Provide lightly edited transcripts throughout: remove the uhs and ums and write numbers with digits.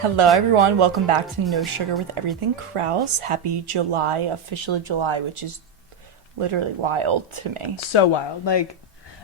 Hello everyone, welcome back to No Sugar with Everything Krause. Happy July, officially July, which is literally wild to me. So wild. Like,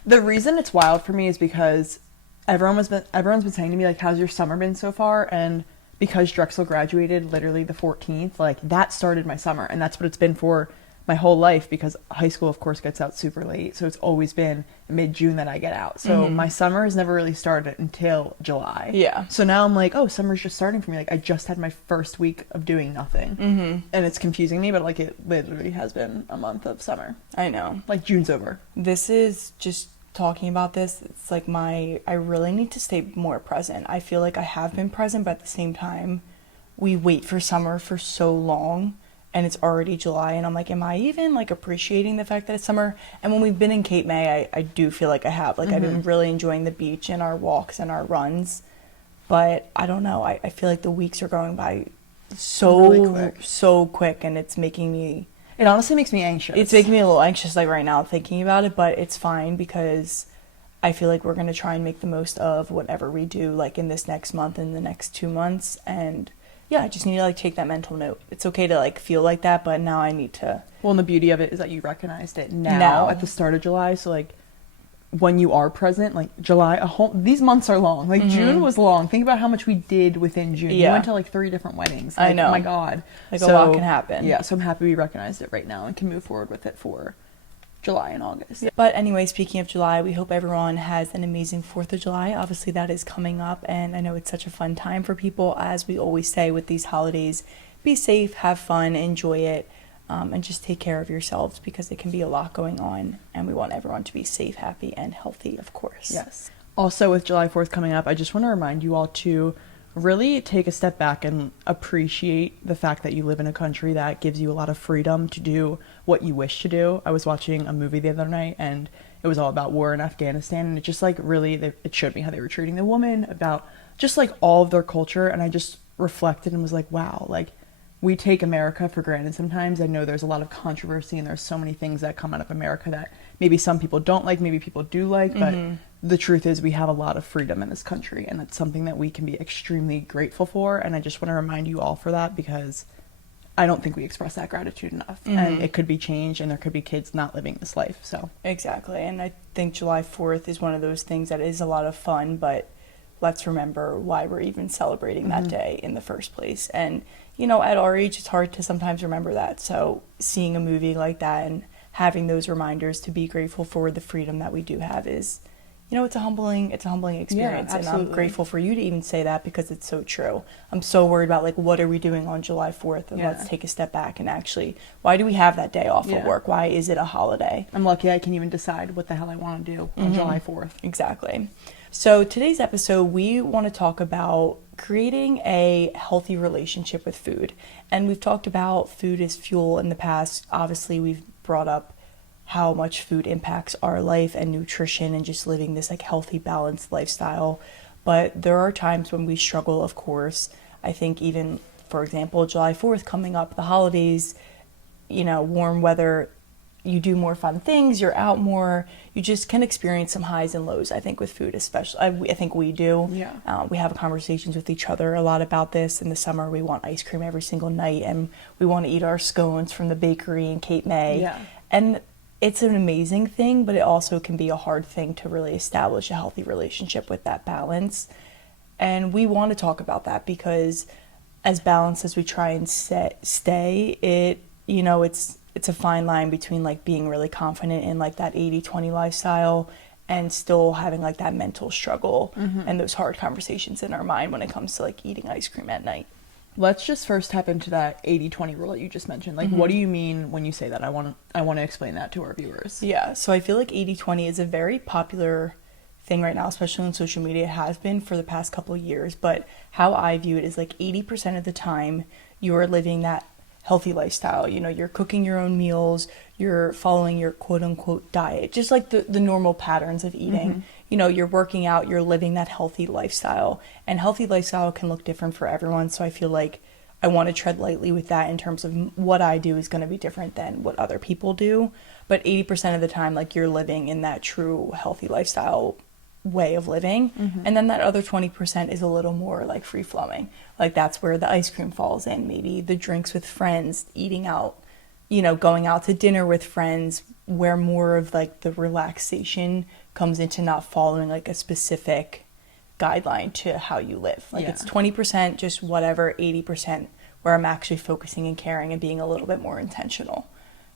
the reason it's wild for me is because everyone's been saying to me, like, how's your summer been so far? And because Drexel graduated literally the 14th, like, that started my summer, and that's what it's been for my whole life, because high school of course gets out super late, so it's always been mid-June that I get out. So my summer has never really started until July. Yeah. So now I'm like, oh, summer's just starting for me. Like, I just had my first week of doing nothing. And it's confusing me, but like, it literally has been a month of summer. I know. Like, June's over. This is just talking about this, it's like I really need to stay more present. I feel like I have been present, but at the same time, we wait for summer for so long. And it's already July, and I'm like, am I even like appreciating the fact that it's summer? And when we've been in Cape May, I do feel like I have. Like, I've been really enjoying the beach and our walks and our runs. But I don't know, I feel like the weeks are going by so quick, and it's making me... It honestly makes me anxious. It's making me a little anxious, like, right now thinking about it, but it's fine because I feel like we're going to try and make the most of whatever we do, like, in this next month and the next 2 months, and... yeah, I just need to, like, take that mental note. It's okay to, like, feel like that, but now I need to... Well, and the beauty of it is that you recognized it now at the start of July. So, like, when you are present, like, July, these months are long. Like, June was long. Think about how much we did within June. Yeah. We went to, like, 3 different weddings. Like, I know. Oh, my God. Like, a lot can happen. Yeah, so I'm happy we recognized it right now and can move forward with it for July and August. But anyway, speaking of July, we hope everyone has an amazing 4th of July. Obviously, that is coming up, and I know it's such a fun time for people. As we always say with these holidays, be safe, have fun, enjoy it, and just take care of yourselves, because it can be a lot going on, and we want everyone to be safe, happy, and healthy, of course. Yes. Also, with July 4th coming up, I just want to remind you all to really take a step back and appreciate the fact that you live in a country that gives you a lot of freedom to do what you wish to do. I was watching a movie the other night, and it was all about war in Afghanistan, and it just, like, really, it showed me how they were treating the woman, about just, like, all of their culture, and I just reflected and was like, wow, like, we take America for granted sometimes. I know there's a lot of controversy, and there's so many things that come out of America that maybe some people don't like, maybe people do like, but the truth is we have a lot of freedom in this country, and it's something that we can be extremely grateful for. And I just want to remind you all for that, because I don't think we express that gratitude enough. And it could be changed, and there could be kids not living this life. So Exactly. And I think July 4th is one of those things that is a lot of fun, but let's remember why we're even celebrating that day in the first place. And, you know, at our age, it's hard to sometimes remember that. So seeing a movie like that and having those reminders to be grateful for the freedom that we do have is, you know, it's a humbling experience. Yeah, and I'm grateful for you to even say that, because it's so true. I'm so worried about, like, what are we doing on July 4th? And let's take a step back and actually, why do we have that day off of work? Why is it a holiday? I'm lucky I can even decide what the hell I want to do on July 4th. Exactly. So today's episode, we want to talk about creating a healthy relationship with food. And we've talked about food as fuel in the past. Obviously, we've brought up how much food impacts our life and nutrition and just living this, like, healthy, balanced lifestyle. But there are times when we struggle, of course. I think even, for example, July 4th coming up, the holidays, you know, warm weather, you do more fun things, you're out more, you just can experience some highs and lows, I think, with food, especially. I think we do. Yeah. We have conversations with each other a lot about this. In the summer, we want ice cream every single night, and we want to eat our scones from the bakery in Cape May. Yeah. And it's an amazing thing, but it also can be a hard thing to really establish a healthy relationship with that balance. And we want to talk about that, because as balanced as we try and stay, it, you know, it's a fine line between, like, being really confident in, like, that 80-20 lifestyle and still having, like, that mental struggle and those hard conversations in our mind when it comes to, like, eating ice cream at night. Let's just first tap into that 80-20 rule that you just mentioned. Like, what do you mean when you say that? I want to explain that to our viewers. Yeah, so I feel like 80-20 is a very popular thing right now, especially on social media. It has been for the past couple of years, but how I view it is, like, 80% of the time you are living that healthy lifestyle. You know, you're cooking your own meals, you're following your quote-unquote diet, just like the normal patterns of eating. You know, you're working out, you're living that healthy lifestyle, and healthy lifestyle can look different for everyone. So I feel like I want to tread lightly with that in terms of what I do is going to be different than what other people do. But 80% of the time, like, you're living in that true healthy lifestyle way of living. And then that other 20% is a little more like free flowing. Like that's where the ice cream falls in, maybe the drinks with friends, eating out, going out to dinner with friends, where more of like the relaxation comes into not following like a specific guideline to how you live. Like it's 20% just whatever, 80% where I'm actually focusing and caring and being a little bit more intentional.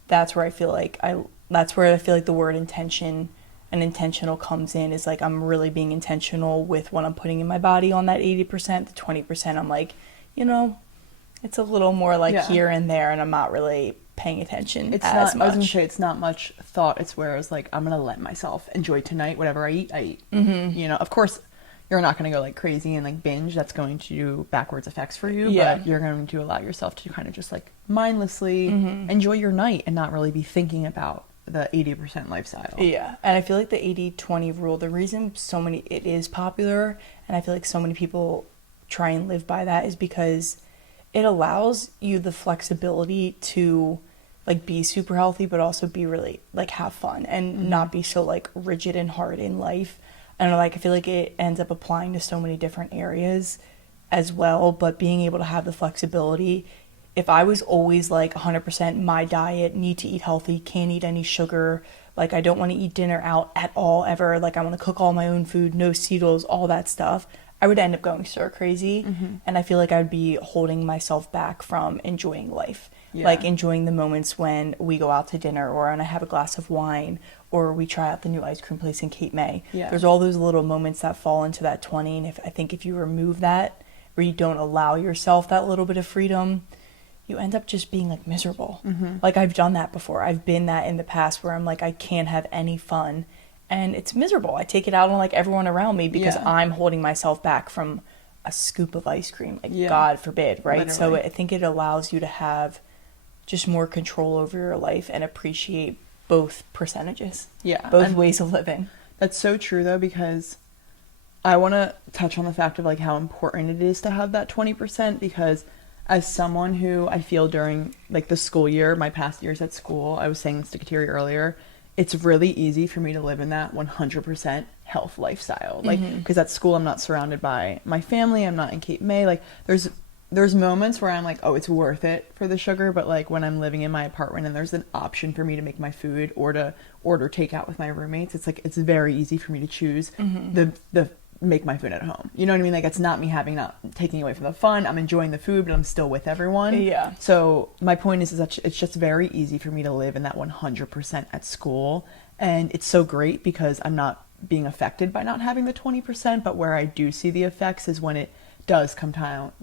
That's where I feel like the word intention and intentional comes in, is like I'm really being intentional with what I'm putting in my body on that 80%. The 20% I'm like, it's a little more like here and there, and I'm not really paying attention It's as not, much. I was going to say, it's not much thought. It's where it's like, I'm going to let myself enjoy tonight. Whatever I eat. Of course, you're not going to go like crazy and like binge. That's going to do backwards effects for you. Yeah. But you're going to allow yourself to kind of just like mindlessly enjoy your night and not really be thinking about the 80% lifestyle. Yeah, and I feel like the 80-20 rule, the reason it is popular, and I feel like so many people try and live by that, is because it allows you the flexibility to like be super healthy, but also be really like have fun and not be so like rigid and hard in life. And like I feel like it ends up applying to so many different areas as well, but being able to have the flexibility. If I was always like 100% my diet, need to eat healthy, can't eat any sugar, like I don't want to eat dinner out at all ever, like I want to cook all my own food, no cereals, all that stuff, I would end up going stir crazy. And I feel like I'd be holding myself back from enjoying life. Like enjoying the moments when we go out to dinner, or when I have a glass of wine, or we try out the new ice cream place in Cape May. There's all those little moments that fall into that 20, and I think if you remove that, or you don't allow yourself that little bit of freedom, you end up just being like miserable. Like I've done that before. I've been that in the past, where I'm like, I can't have any fun, and it's miserable. I take it out on like everyone around me because I'm holding myself back from a scoop of ice cream, like God forbid, right? Literally. So I think it allows you to have just more control over your life and appreciate both percentages, both ways of living. That's so true though, because I want to touch on the fact of like how important it is to have that 20%, because as someone who I feel during like the school year, my past years at school, I was saying this to Kateri earlier, it's really easy for me to live in that 100% health lifestyle. Like, because at school I'm not surrounded by my family, I'm not in Cape May. Like there's moments where I'm like, oh, it's worth it for the sugar, but like when I'm living in my apartment and there's an option for me to make my food or to order takeout with my roommates, it's like it's very easy for me to choose the make my food at home. You know what I mean? Like it's not taking away from the fun. I'm enjoying the food, but I'm still with everyone. Yeah. So my point is that it's just very easy for me to live in that 100% at school, and it's so great because I'm not being affected by not having the 20%. But where I do see the effects is when it does come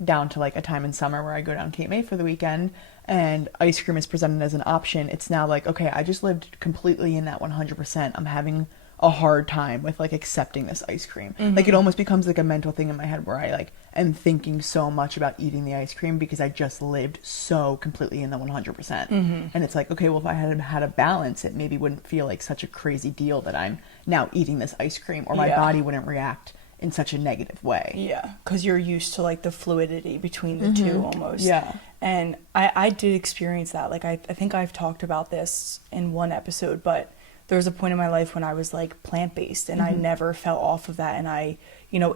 down to like a time in summer where I go down Cape May for the weekend and ice cream is presented as an option. It's now like, okay, I just lived completely in that 100%. I'm having a hard time with like accepting this ice cream. Like it almost becomes like a mental thing in my head where I like am thinking so much about eating the ice cream because I just lived so completely in the 100%. And it's like, okay, well, if I had a balance, it maybe wouldn't feel like such a crazy deal that I'm now eating this ice cream, or my body wouldn't react in such a negative way. Yeah, because you're used to like the fluidity between the two almost. Yeah. And I did experience that. Like I think I've talked about this in one episode, but there was a point in my life when I was like plant-based and I never fell off of that, and I,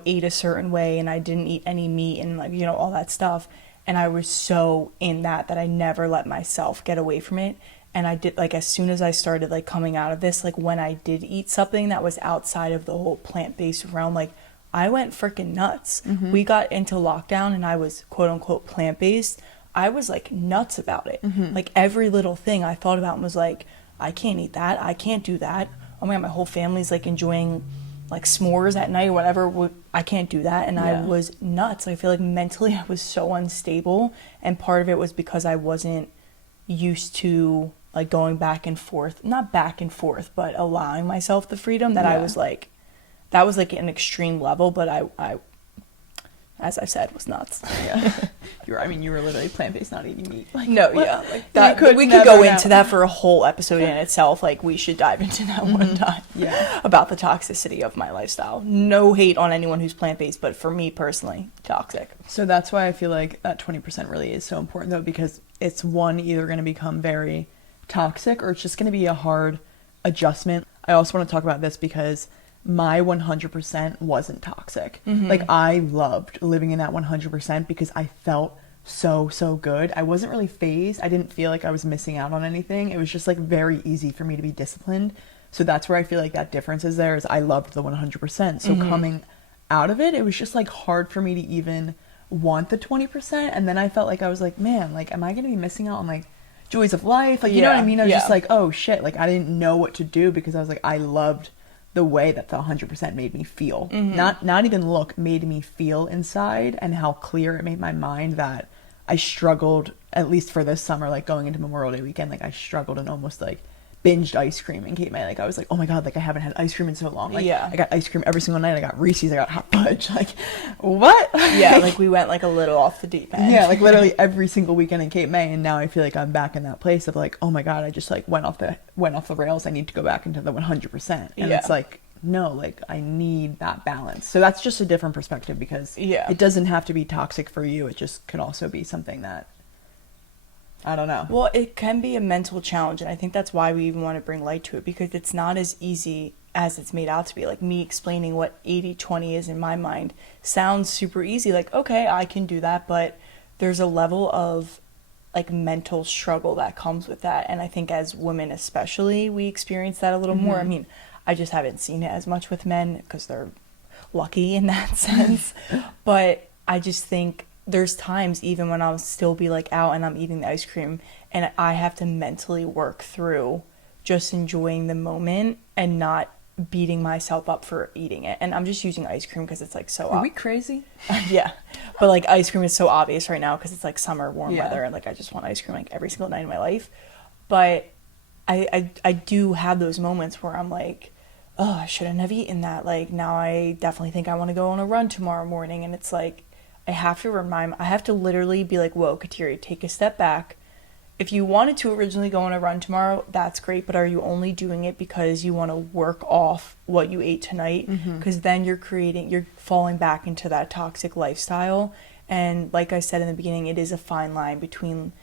ate a certain way and I didn't eat any meat and like, all that stuff. And I was so in that I never let myself get away from it. And I did, like, as soon as I started like coming out of this, like when I did eat something that was outside of the whole plant-based realm, like I went freaking nuts. We got into lockdown and I was quote unquote plant-based. I was like nuts about it. Like every little thing I thought about was like, I can't eat that. I can't do that. Oh my God, my whole family's like enjoying like s'mores at night or whatever. I can't do that. And I was nuts. I feel like mentally I was so unstable. And part of it was because I wasn't used to like going back and forth, not back and forth, but allowing myself the freedom that I was like, that was like an extreme level, but I as I said, was nuts. You were literally plant-based, not eating meat. Like, no, what? like that. We could go into that for a whole episode in itself. Like we should dive into that one time. About the toxicity of my lifestyle. No hate on anyone who's plant-based, but for me personally, toxic. So that's why I feel like that 20% really is so important though, because it's either going to become very toxic or it's just going to be a hard adjustment. I also want to talk about this because my 100% wasn't toxic. Like, I loved living in that 100% because I felt so good. I wasn't really phased. I didn't feel like I was missing out on anything. It was just like very easy for me to be disciplined. So that's where I feel like that difference is there, is I loved the 100%. So coming out of it, it was just like hard for me to even want the 20%. And then I felt like I was like, man, like, am I going to be missing out on like joys of life? Like, you know what I mean? I was just like, oh shit, like I didn't know what to do because I was like, I loved the way that the 100% made me feel. Not even look, made me feel inside, and how clear it made my mind that I struggled, at least for this summer, like going into Memorial Day weekend, like I struggled and almost like binged ice cream in Cape May. Like I was like, oh my god, like I haven't had ice cream in so long. Like I got ice cream every single night. I got Reese's, I got hot fudge. Like what? Yeah, like we went like a little off the deep end. Yeah, like literally every single weekend in Cape May, and now I feel like I'm back in that place of like, oh my god, I just like went off the rails. I need to go back into the 100%. And it's like, no, like I need that balance. So that's just a different perspective, because it doesn't have to be toxic for you. It just could also be something that, I don't know. Well, it can be a mental challenge, and I think that's why we even want to bring light to it, because it's not as easy as it's made out to be. Like me explaining what 80-20 is in my mind sounds super easy. Like, okay, I can do that, but there's a level of like mental struggle that comes with that. And I think as women especially, we experience that a little more. I mean, I just haven't seen it as much with men because they're lucky in that sense. But I just think there's times even when I'll still be like out and I'm eating the ice cream and I have to mentally work through just enjoying the moment and not beating myself up for eating it. And I'm just using ice cream because it's like so Are we crazy? Yeah, but like ice cream is so obvious right now because it's like summer warm weather, and like I just want ice cream like every single night of my life. But I do have those moments where I'm like, oh, I shouldn't have eaten that. Like now I definitely think I want to go on a run tomorrow morning, and it's like I have to literally be like, whoa, Kateri, take a step back. If you wanted to originally go on a run tomorrow, that's great, but are you only doing it because you want to work off what you ate tonight? Because then you're falling back into that toxic lifestyle. And like I said in the beginning, it is a fine line between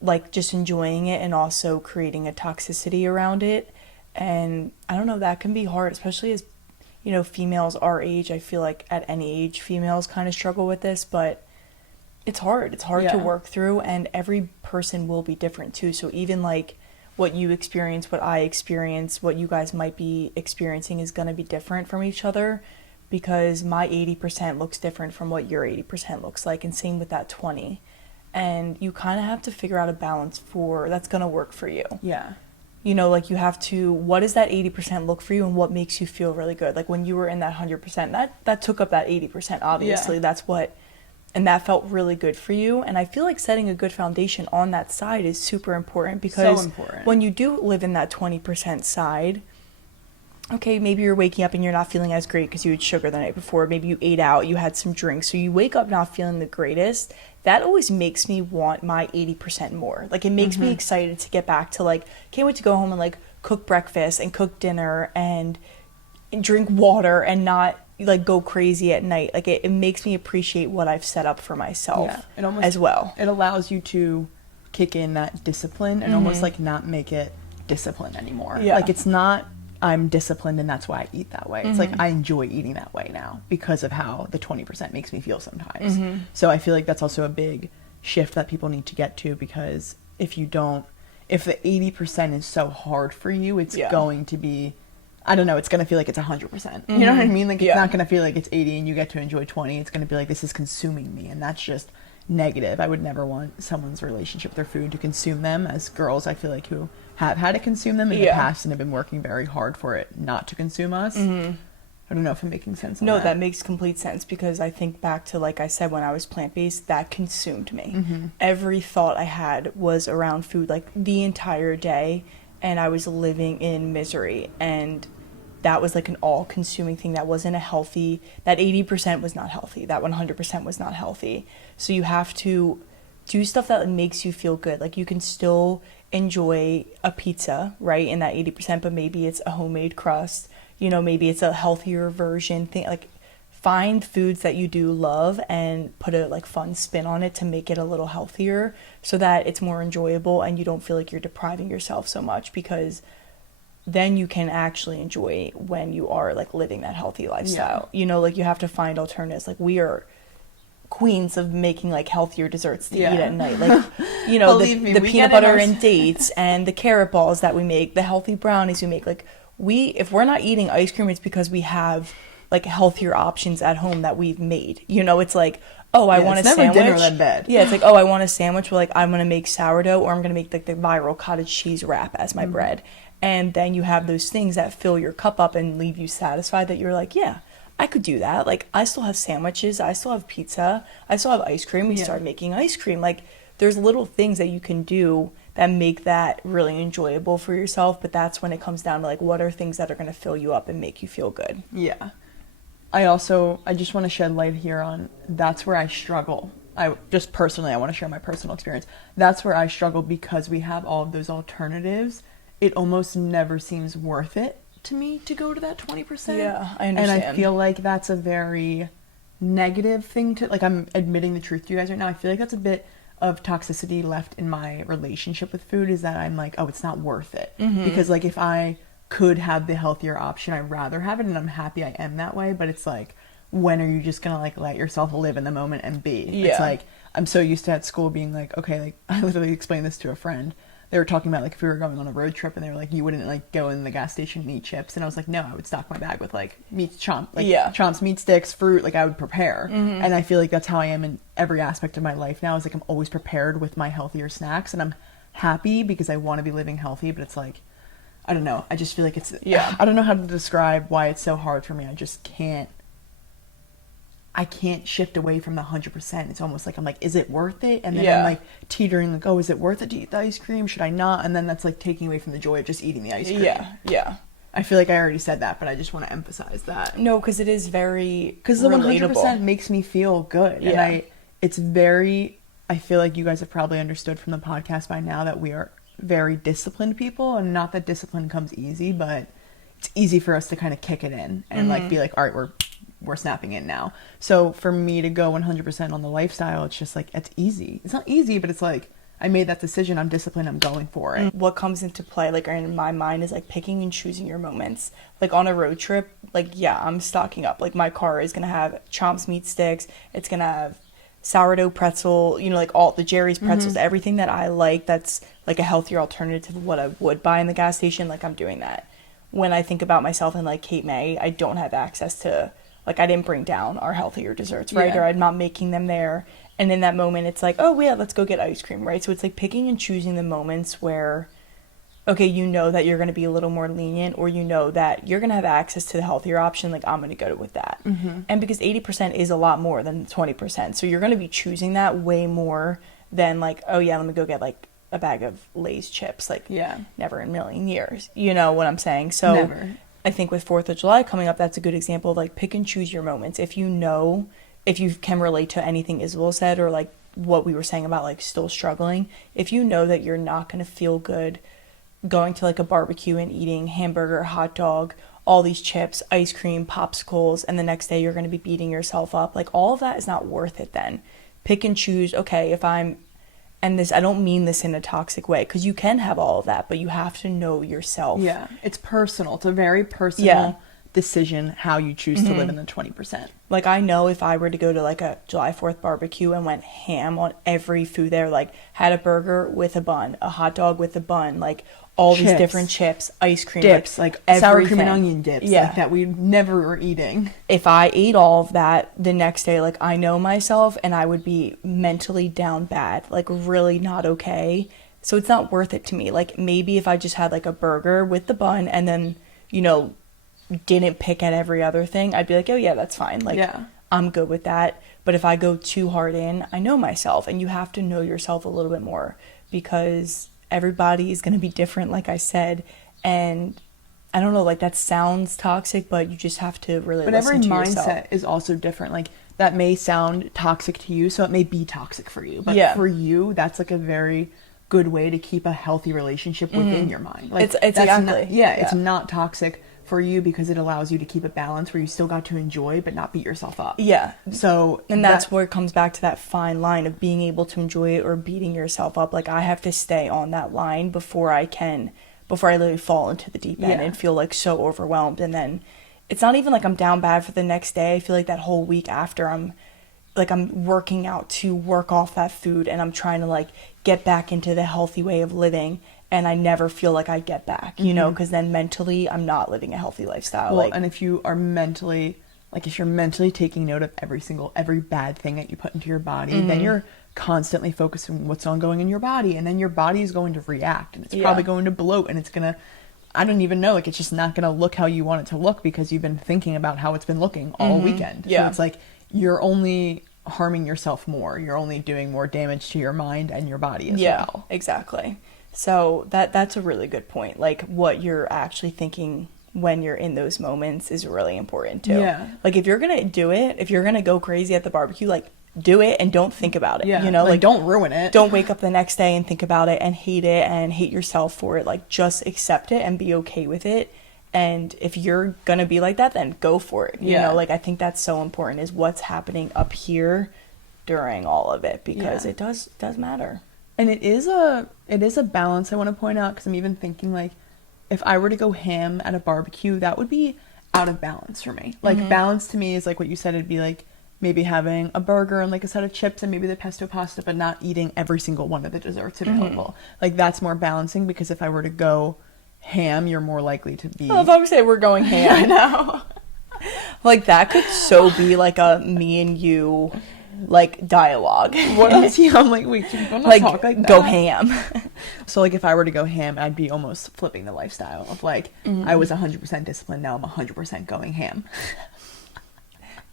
like just enjoying it and also creating a toxicity around it. And I don't know, that can be hard, especially as, you know, females our age. I feel like at any age, females kind of struggle with this, but it's hard. It's hard to work through, and every person will be different too. So even like what you experience, what I experience, what you guys might be experiencing is going to be different from each other, because my 80% looks different from what your 80% looks like, and same with that 20. And you kind of have to figure out a balance that's going to work for you. Yeah. You know, like you have to, what does that 80% look for you and what makes you feel really good? Like when you were in that 100%, that took up that 80%, obviously. And that felt really good for you. And I feel like setting a good foundation on that side is super important, because when you do live in that 20% side, okay, maybe you're waking up and you're not feeling as great because you had sugar the night before. Maybe you ate out, you had some drinks, so you wake up not feeling the greatest. That always makes me want my 80% more. Like it makes me excited to get back to like, can't wait to go home and like cook breakfast and cook dinner and drink water and not like go crazy at night. Like it makes me appreciate what I've set up for myself as well. It allows you to kick in that discipline and almost like not make it discipline anymore. Like it's not, I'm disciplined and that's why I eat that way. It's like I enjoy eating that way now because of how the 20% makes me feel sometimes. So I feel like that's also a big shift that people need to get to, because if the 80% is so hard for you, it's going to be, I don't know, it's going to feel like it's 100%. You know what I mean? Like it's not going to feel like it's 80 and you get to enjoy 20. It's going to be like, this is consuming me, and that's just negative. I would never want someone's relationship with their food to consume them. As girls, I feel like, who have had to consume them in the past and have been working very hard for it not to consume us. I don't know if I'm making sense on No, that makes complete sense, because I think back to, like I said, when I was plant-based, that consumed me. Every thought I had was around food, like the entire day, and I was living in misery, and that was like an all-consuming thing. That wasn't a healthy, that 80% was not healthy, that 100% was not healthy. So you have to do stuff that makes you feel good. Like you can still enjoy a pizza, right, in that 80%, but maybe it's a homemade crust, you know, maybe it's a healthier version thing. Like find foods that you do love and put a like fun spin on it to make it a little healthier, so that it's more enjoyable and you don't feel like you're depriving yourself so much. Because then you can actually enjoy when you are like living that healthy lifestyle. You know, like you have to find alternatives. Like we are queens of making like healthier desserts to eat at night. Like, you know, the peanut butter and dates and the carrot balls that we make, the healthy brownies we make. Like if we're not eating ice cream, it's because we have like healthier options at home that we've made. You know, it's like, oh, I want a sandwich. Dinner that bad. Yeah, it's like, oh, I want a sandwich. But like, I'm gonna make sourdough, or I'm gonna make like the viral cottage cheese wrap as my bread. And then you have those things that fill your cup up and leave you satisfied. That you're like, yeah, I could do that. Like, I still have sandwiches. I still have pizza. I still have ice cream. We started making ice cream. Like, there's little things that you can do that make that really enjoyable for yourself. But that's when it comes down to like, what are things that are gonna fill you up and make you feel good. Yeah. I just want to shed light here on that's where I struggle. I want to share my personal experience. That's where I struggle because we have all of those alternatives. It almost never seems worth it to me to go to that 20%. Yeah, I understand. And I feel like that's a very negative thing to, like, I'm admitting the truth to you guys right now. I feel like that's a bit of toxicity left in my relationship with food, is that I'm like, oh, it's not worth it. Because like if I could have the healthier option, I'd rather have it, and I'm happy I am that way. But it's like, when are you just gonna like let yourself live in the moment and be? It's like, I'm so used to at school being like, okay, like I literally explained this to a friend. They were talking about like if we were going on a road trip, and they were like, you wouldn't like go in the gas station and eat chips, and I was like, no, I would stock my bag with like chomps, meat sticks, fruit. Like I would prepare. And I feel like that's how I am in every aspect of my life now, is like I'm always prepared with my healthier snacks, and I'm happy because I want to be living healthy. But it's like, I don't know. I just feel like I don't know how to describe why it's so hard for me. I just can't. I can't shift away from the 100%. It's almost like I'm like, is it worth it? And then I'm like teetering, like, oh, is it worth it to eat the ice cream? Should I not? And then that's like taking away from the joy of just eating the ice cream. Yeah. I feel like I already said that, but I just want to emphasize that. No, because it is very because the 100% makes me feel good. Yeah. And I feel like you guys have probably understood from the podcast by now that we are very disciplined people, and not that discipline comes easy, but it's easy for us to kind of kick it in and like be like, all right, we're snapping in now. So for me to go 100% on the lifestyle, it's just like, it's easy. It's not easy, but it's like, I made that decision. I'm disciplined. I'm going for it. What comes into play, like in my mind, is like picking and choosing your moments. Like on a road trip, like, yeah, I'm stocking up. Like my car is going to have Chomps meat sticks. It's going to have sourdough pretzel, you know, like all the Jerry's pretzels, everything that I like that's like a healthier alternative to what I would buy in the gas station. Like I'm doing that. When I think about myself and like Kate May, I don't have access to, like, I didn't bring down our healthier desserts, right? Or I'm not making them there. And in that moment, it's like, oh, yeah, let's go get ice cream, right? So it's like picking and choosing the moments where, okay, you know that you're going to be a little more lenient, or you know that you're going to have access to the healthier option. Like, I'm going to go with that. And because 80% is a lot more than 20%. So you're going to be choosing that way more than like, oh, yeah, let me go get like a bag of Lay's chips. Like, never in a million years. You know what I'm saying? So Never. I think with 4th of July coming up, that's a good example of like pick and choose your moments. If you can relate to anything Isabel said, or like what we were saying about like still struggling, if you know that you're not going to feel good going to like a barbecue and eating hamburger, hot dog, all these chips, ice cream, popsicles, and the next day you're going to be beating yourself up, like all of that is not worth it then. Pick and choose, okay, and this, I don't mean this in a toxic way, because you can have all of that, but you have to know yourself. Yeah, it's personal. It's a very personal decision how you choose to live in the 20%. Like, I know if I were to go to like a July 4th barbecue and went ham on every food there, like had a burger with a bun, a hot dog with a bun, like all these different chips, ice cream, dips, like sour cream and onion dips, like that we never were eating. If I ate all of that the next day, like I know myself, and I would be mentally down bad, like really not okay. So it's not worth it to me. Like maybe if I just had like a burger with the bun and then, you know, didn't pick at every other thing, I'd be like, oh yeah, that's fine. Like I'm good with that. But if I go too hard in, I know myself, and you have to know yourself a little bit more, because everybody is going to be different, like I said. And I don't know, like that sounds toxic, but you just have to really listen to yourself. But every mindset is also different. Like that may sound toxic to you, so it may be toxic for you. But for you, that's like a very good way to keep a healthy relationship within your mind. Like it's exactly. It's not toxic for you because it allows you to keep a balance where you still got to enjoy but not beat yourself up. Yeah. So and that's where it comes back to that fine line of being able to enjoy it or beating yourself up. Like I have to stay on that line before I can before I literally fall into the deep end Yeah. and feel like so overwhelmed. And then it's not even like I'm down bad for the next day. I feel like that whole week after I'm working out to work off that food, and I'm trying to like get back into the healthy way of living, and I never feel like I get back, you know, because then mentally I'm not living a healthy lifestyle. Well, like, and if you are mentally, like if you're mentally taking note of every bad thing that you put into your body, then you're constantly focusing what's ongoing in your body, and then your body is going to react, and it's probably going to bloat, and it's gonna, I don't even know, like it's just not gonna look how you want it to look because you've been thinking about how it's been looking all weekend. Yeah. So it's like you're only harming yourself more. You're only doing more damage to your mind and your body as well. Exactly. So that's a really good point. Like what you're actually thinking when you're in those moments is really important too. Yeah. Like if you're gonna do it, if you're gonna go crazy at the barbecue, like do it and don't think about it. Yeah. You know, like don't ruin it. Don't wake up the next day and think about it and hate yourself for it. Like just accept it and be okay with it. And if you're gonna be like that, then go for it. You know, like I think that's so important, is what's happening up here during all of it, because it does matter. And it is a balance, I want to point out, because I'm even thinking like if I were to go ham at a barbecue, that would be out of balance for me. Like balance to me is like what you said, it'd be like maybe having a burger and like a set of chips and maybe the pesto pasta, but not eating every single one of the desserts available. Like that's more balancing, because if I were to go ham, you're more likely to be... Well, if I would say we're going ham, I know. Like that could so be like a me and you like dialogue. What else? Yeah, I'm like, wait, you don't Like, talk like that. go ham. So like if I were to go ham, I'd be almost flipping the lifestyle of like I was 100% disciplined, now I'm 100% going ham.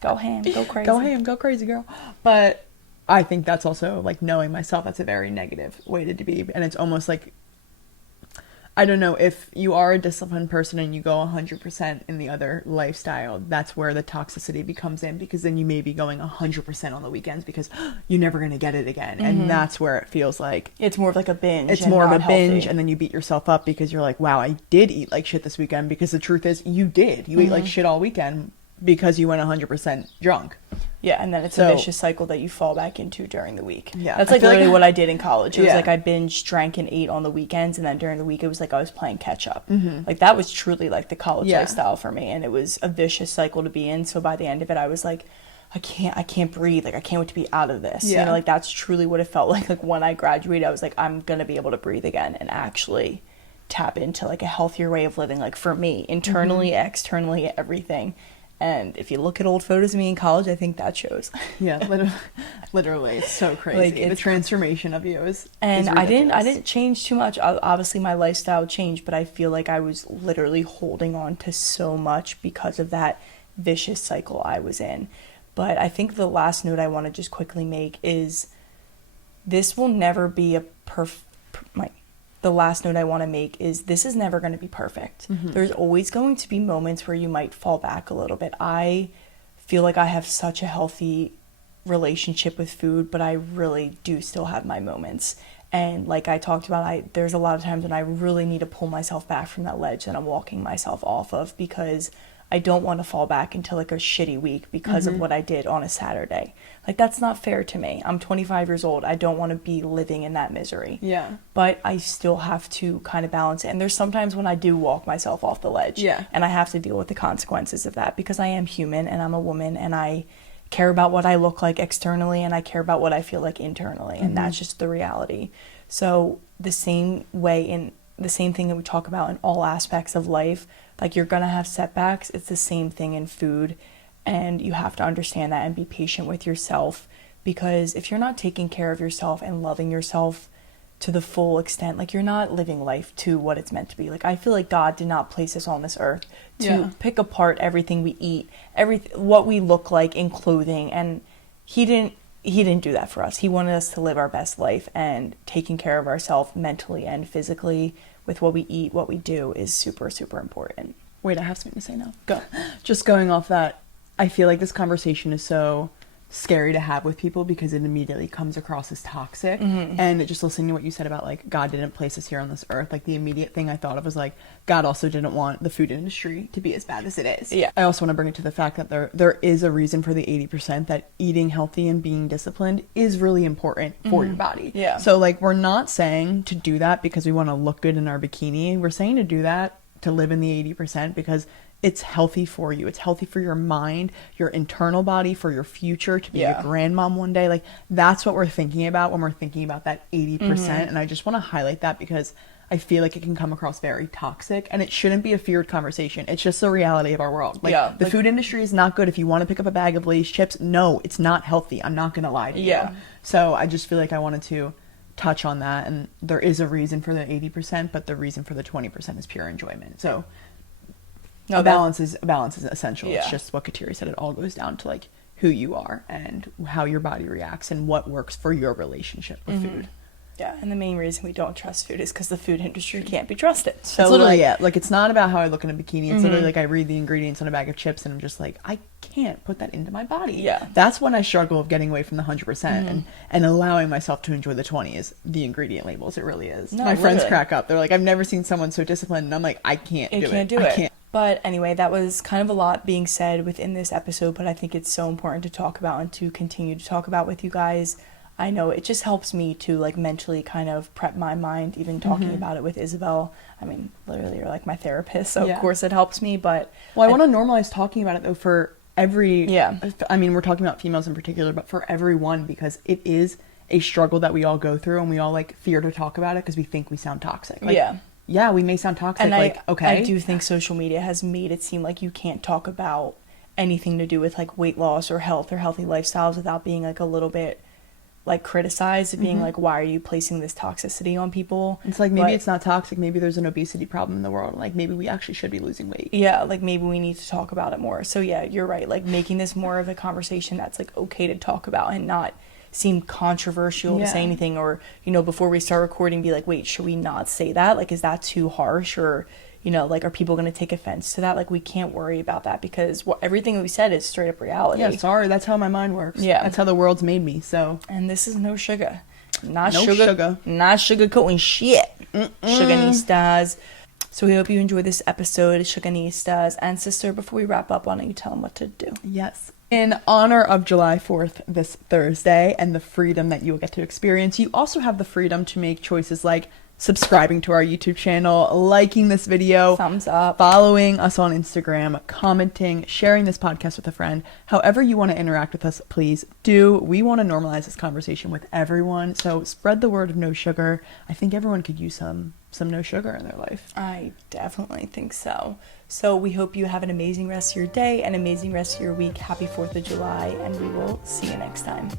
Go ham, go crazy. Go ham, go crazy, girl. But I think that's also like knowing myself, that's a very negative way to be, and it's almost like, I don't know, if you are a disciplined person and you go 100% in the other lifestyle, that's where the toxicity becomes in, because then you may be going 100% on the weekends because you're never going to get it again. And that's where it feels like it's more of like a binge. it's and more of not a binge, healthy. and then you beat yourself up because you're like, wow, I did eat like shit this weekend, because the truth is you did. You ate like shit all weekend because you went 100% drunk. Yeah, and then it's So- a vicious cycle that you fall back into during the week. Yeah, That's I like feel like- literally what I did in college. It was Yeah. like I binge drank and ate on the weekends, and then during the week it was like I was playing catch up. Like that was truly like the college Yeah. lifestyle for me, and it was a vicious cycle to be in. So by the end of it, I was like, I can't breathe. Like I can't wait to be out of this. You Yeah. know, like that's truly what it felt like. Like when I graduated, I was like, I'm gonna be able to breathe again and actually tap into like a healthier way of living. Like for me, internally, externally, everything. And if you look at old photos of me in college, I think that shows. Yeah, literally, it's so crazy. Like, the it's- transformation of you is And I ridiculous. didn't change too much. Obviously, my lifestyle changed, but I feel like I was literally holding on to so much because of that vicious cycle I was in. But I think the last note I want to just quickly make is this will never be a the last note I want to make is this is never going to be perfect. There's always going to be moments where you might fall back a little bit. I feel like I have such a healthy relationship with food, but I really do still have my moments. And like I talked about, there's a lot of times when I really need to pull myself back from that ledge that I'm walking myself off of, because I don't want to fall back into like a shitty week because of what I did on a Saturday. Like that's not fair to me. I'm 25 years old. I don't want to be living in that misery. Yeah. But I still have to kind of balance it. And there's sometimes when I do walk myself off the ledge. Yeah. And I have to deal with the consequences of that, because I am human and I'm a woman, and I care about what I look like externally, and I care about what I feel like internally. And that's just the reality. So the same thing that we talk about in all aspects of life, like you're gonna have setbacks, it's the same thing in food. And you have to understand that and be patient with yourself, because if you're not taking care of yourself and loving yourself to the full extent, like you're not living life to what it's meant to be. Like I feel like God did not place us on this earth to pick apart everything we eat, what we look like in clothing, and he didn't do that for us. He wanted us to live our best life, and taking care of ourselves mentally and physically with what we eat, what we do, is super, super important. Wait, I have something to say now. Go. Just going off that, I feel like this conversation is so scary to have with people because it immediately comes across as toxic. And just listening to what you said about like God didn't place us here on this earth, like the immediate thing I thought of was like God also didn't want the food industry to be as bad as it is. Yeah. I also want to bring it to the fact that there is a reason for the 80% that eating healthy and being disciplined is really important for your body. Yeah. So like we're not saying to do that because we want to look good in our bikini. We're saying to do that to live in the 80% because it's healthy for you. It's healthy for your mind, your internal body, for your future, to be a grandmom one day. Like that's what we're thinking about when we're thinking about that 80%. And I just want to highlight that because I feel like it can come across very toxic, and it shouldn't be a feared conversation. It's just the reality of our world. Like the food industry is not good. If you want to pick up a bag of Lay's chips, no, it's not healthy. I'm not going to lie to you. So I just feel like I wanted to touch on that. And there is a reason for the 80%, but the reason for the 20% is pure enjoyment. So a balance is essential. Yeah. It's just what Kateri said. It all goes down to like who you are and how your body reacts and what works for your relationship with food. Yeah, and the main reason we don't trust food is because the food industry can't be trusted. So it's literally like it's not about how I look in a bikini. It's literally like I read the ingredients on a bag of chips and I'm just like, I can't put that into my body. Yeah. That's when I struggle of getting away from the 100% and allowing myself to enjoy the 20 is the ingredient labels. It really is. No, my friends literally. crack up. They're like, I've never seen someone so disciplined, and I'm like, I can't do it. I can't. But anyway, that was kind of a lot being said within this episode, but I think it's so important to talk about and to continue to talk about with you guys. I know it just helps me to like mentally kind of prep my mind, even talking about it with Isabel. I mean, literally you're like my therapist, so of course it helps me, but... Well, I want to normalize talking about it though for every... Yeah. I mean, we're talking about females in particular, but for everyone, because it is a struggle that we all go through and we all like fear to talk about it because we think we sound toxic. Like, yeah, we may sound toxic. And okay. I do think social media has made it seem like you can't talk about anything to do with like weight loss or health or healthy lifestyles without being like a little bit like criticized, being like, why are you placing this toxicity on people? It's like maybe it's not toxic. Maybe there's an obesity problem in the world. Like maybe we actually should be losing weight. Yeah, like maybe we need to talk about it more. So yeah, you're right. Like making this more of a conversation that's like okay to talk about and not seem controversial to say anything, or you know, before we start recording be like, wait, should we not say that? Like, is that too harsh? Or you know, like, are people going to take offense to that? Like, we can't worry about that because everything we said is straight up reality. Yeah, sorry, that's how my mind works. Yeah, that's how the world's made me. So, and this is no sugar, not sugarcoating shit. Sugarnistas. So we hope you enjoyed this episode, Sugarnistas. And sister, before we wrap up, why don't you tell them what to do? Yes. In honor of July 4th this Thursday and the freedom that you will get to experience, you also have the freedom to make choices like subscribing to our YouTube channel, liking this video, thumbs up, following us on Instagram, commenting, sharing this podcast with a friend. However you want to interact with us, please do. We want to normalize this conversation with everyone. So spread the word of no sugar. I think everyone could use some no sugar in their life. I definitely think so. So we hope you have an amazing rest of your day, an amazing rest of your week. Happy 4th of July, and we will see you next time.